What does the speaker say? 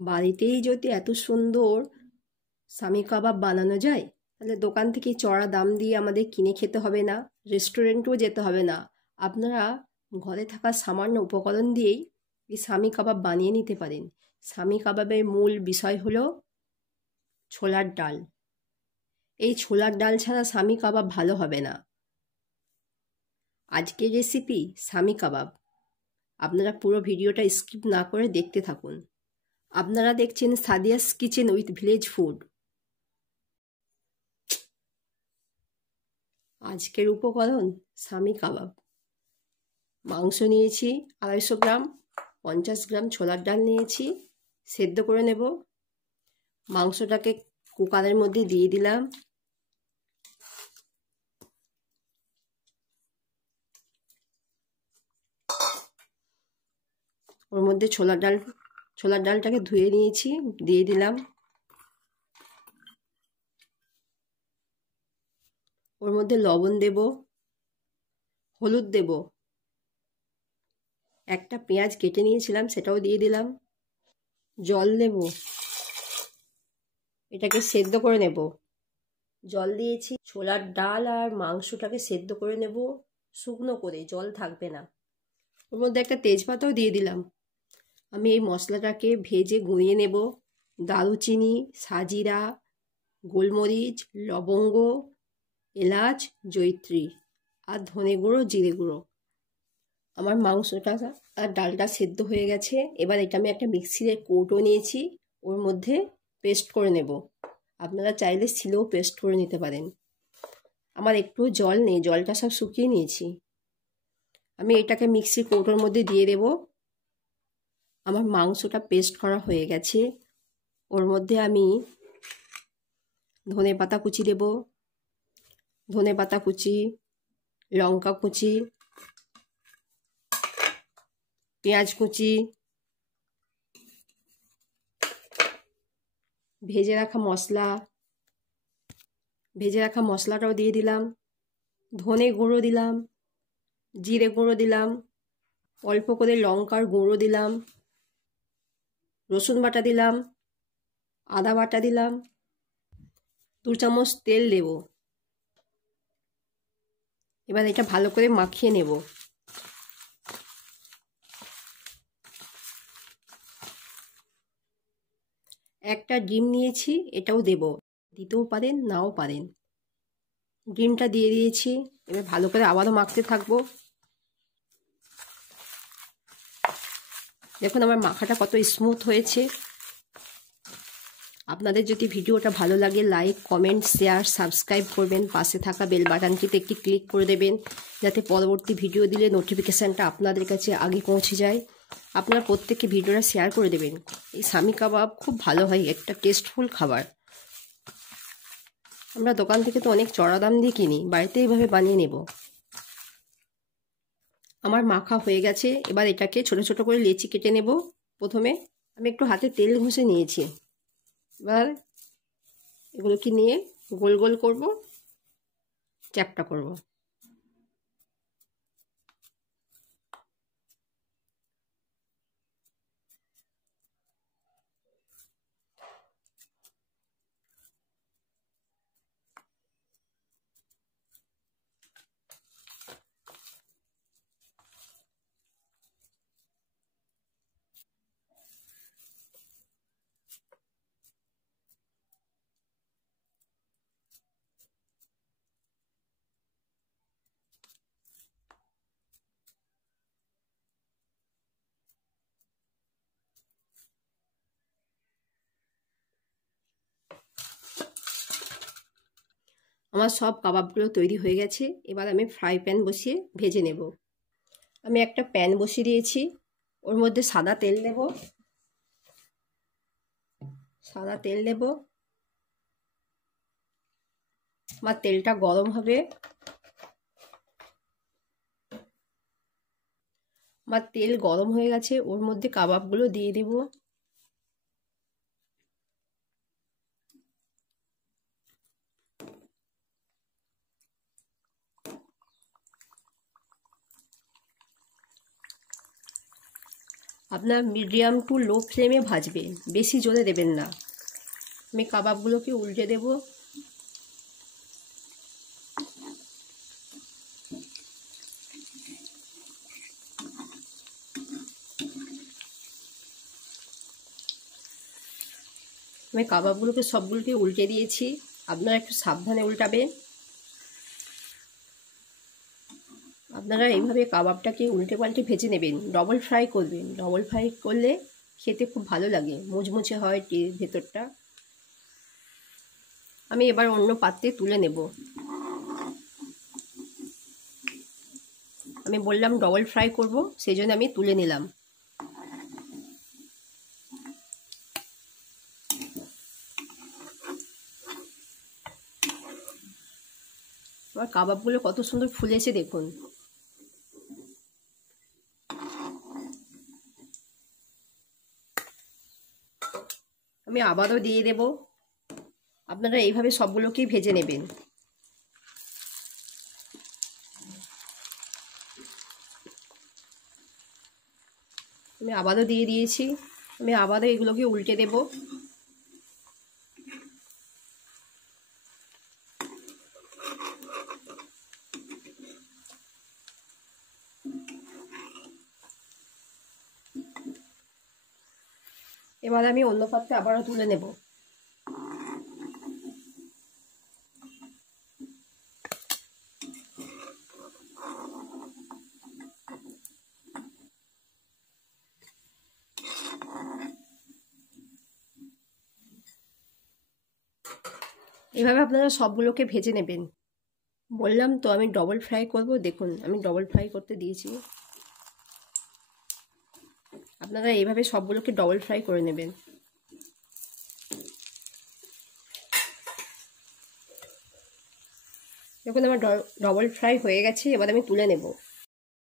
বাড়িতেই যদি এত সুন্দর সামি কাবাব বানানো যায়, তাহলে দোকান থেকে চড়া দাম দিয়ে আমাদের কিনে খেতে হবে না, রেস্টুরেন্টেও যেতে হবে না। আপনারা ঘরে থাকা সামান্য উপকরণ দিয়েই এই সামি কাবাব বানিয়ে নিতে পারেন। সামি কাবাবের মূল বিষয় হলো ছোলার ডাল। এই ছোলার ডাল ছাড়া সামি কাবাব ভালো হবে না। আজকের রেসিপি সামি কাবাব। আপনারা পুরো ভিডিওটা স্কিপ না করে দেখতে থাকুন। আপনারা দেখছেন Sadia's kitchen with village food. আজকের উপকরণ সামি কাবাব। মাংস নিয়েছি 250 গ্রাম, 50 গ্রাম ছোলার ডাল নিয়েছি, সেদ্ধ করে নেব। মাংসটাকে কুকারের মধ্যে দিয়ে দিলাম। ওর মধ্যে ছোলার ডালটাকে ধুয়ে নিয়েছি, দিয়ে দিলাম। ওর মধ্যে লবণ দেব, হলুদ দেব, একটা পেঁয়াজ কেটে নিয়েছিলাম সেটাও দিয়ে দিলাম, জল দেব, এটাকে সেদ্ধ করে নেব। জল দিয়েছি, ছোলার ডাল আর মাংসটাকে সেদ্ধ করে নেব শুকনো করে, জল থাকবে না। ওর মধ্যে একটা তেজপাতাও দিয়ে দিলাম। আমি এই মশলাটাকে ভেজে গুঁড়িয়ে নেব। দারুচিনি, সাজিরা, গোলমরিচ, লবঙ্গ, এলাচ, জয়িত্রী আর ধনে গুঁড়ো, জিরে গুঁড়ো। আমার মাংসটা আর ডালটা সেদ্ধ হয়ে গেছে। এবার এটা আমি একটা মিক্সির কৌটো নিয়েছি, ওর মধ্যে পেস্ট করে নেব। আপনারা চাইলে শিলেও পেস্ট করে নিতে পারেন। আমার একটু জল নেই, জলটা সব শুকিয়ে নিয়েছি। আমি এটাকে মিক্সির কৌটোর মধ্যে দিয়ে দেব। আমার মাংসটা পেস্ট করা হয়ে গেছে। ওর মধ্যে আমি ধনে পাতা কুচি দেব, ধনে পাতা কুচি, লঙ্কা কুচি, পেঁয়াজ কুচি, ভেজে রাখা মশলাটাও দিয়ে দিলাম। ধনে গুঁড়ো দিলাম, জিরে গুঁড়ো দিলাম, অল্প করে লঙ্কার গুঁড়ো দিলাম, রসুন বাটা দিলাম, আদা বাটা দিলাম, 2 চামচ তেল দেব। এবার এটা ভালো করে মাখিয়ে নেব। একটা ডিম নিয়েছি, এটাও দেব, দিতেও পারেন নাও পারেন। ডিমটা দিয়ে দিয়েছি। এবার ভালো করে আবারও মাখতে থাকবো। দেখুন আমার মাখাটা কত স্মুথ হয়েছে। আপনাদের যদি ভিডিওটা ভালো লাগে, লাইক, কমেন্ট, শেয়ার, সাবস্ক্রাইব করবেন। পাশে থাকা বেল বাটনটিতে একটি ক্লিক করে দেবেন, যাতে পরবর্তী ভিডিও দিলে নোটিফিকেশানটা আপনাদের কাছে আগে পৌঁছে যায়। আপনারা প্রত্যেককে ভিডিওটা শেয়ার করে দেবেন। এই সামি কাবাব খুব ভালো হয়, একটা টেস্টফুল খাবার। আমরা দোকান থেকে তো অনেক চড়া দাম দিয়ে কিনি, বাড়িতে এইভাবে বানিয়ে নেব। আমার মাখা হয়ে গেছে। এবার এটাকে ছোট ছোট করে লেচি কেটে নেব। প্রথমে আমি একটু হাতে তেল ঘষে নিয়েছি। এবার এগুলোকে নিয়ে গোল গোল করব, চ্যাপ্টা করব। আমার সব কাবাবগুলো তৈরি হয়ে গেছে। এবার আমি ফ্রাই প্যান বসিয়ে ভেজে নেব। আমি একটা প্যান বসিয়ে দিয়েছি, ওর মধ্যে সাদা তেল দেব। আমার তেলটা গরম হবে। আমার তেল গরম হয়ে গেছে, ওর মধ্যে কাবাবগুলো দিয়ে দেব। আপনার মিডিয়াম টু লো ফ্লেমে ভাজবেন, বেশি জোরে দেবেন না। আমি কাবাবগুলোকে উল্টে দেব। আমি কাবাবগুলোকে সবগুলোকে উল্টে দিয়েছি। আপনারা একটু সাবধানে উল্টাবেন। আপনারা এইভাবে কাবাবটাকে উল্টে পাল্টে ভেজে নেবেন, ডবল ফ্রাই করবেন। ডবল ফ্রাই করলে খেতে খুব ভালো লাগে, মুচমুচে হয় ভেতরটা। আমি এবার অন্য পাত্রে তুলে নেব। আমি বললাম ডবল ফ্রাই করব, সেই জন্য আমি তুলে নিলাম। আমার কাবাবগুলো কত সুন্দর ফুলেছে দেখুন। আমি আবারও দিয়ে দেব। আপনারা এইভাবে সবগুলোকেই ভেজে নেবেন। আমি আবারও দিয়ে দিয়েছি। আমি আবারও এগুলোকে উল্টে দেব। এবার আমি অন্য পাত্রে আবারও তুলে নেব। এভাবে আপনারা সবগুলোকে ভেজে নেবেন। বললাম তো আমি ডবল ফ্রাই করব, দেখুন আমি ডবল ফ্রাই করতে দিয়েছি। আপনারা এইভাবে সবগুলোকে ডবল ফ্রাই করে নেবেন। দেখুন আমার ডবল ফ্রাই হয়ে গেছে, এবার আমি তুলে নেব।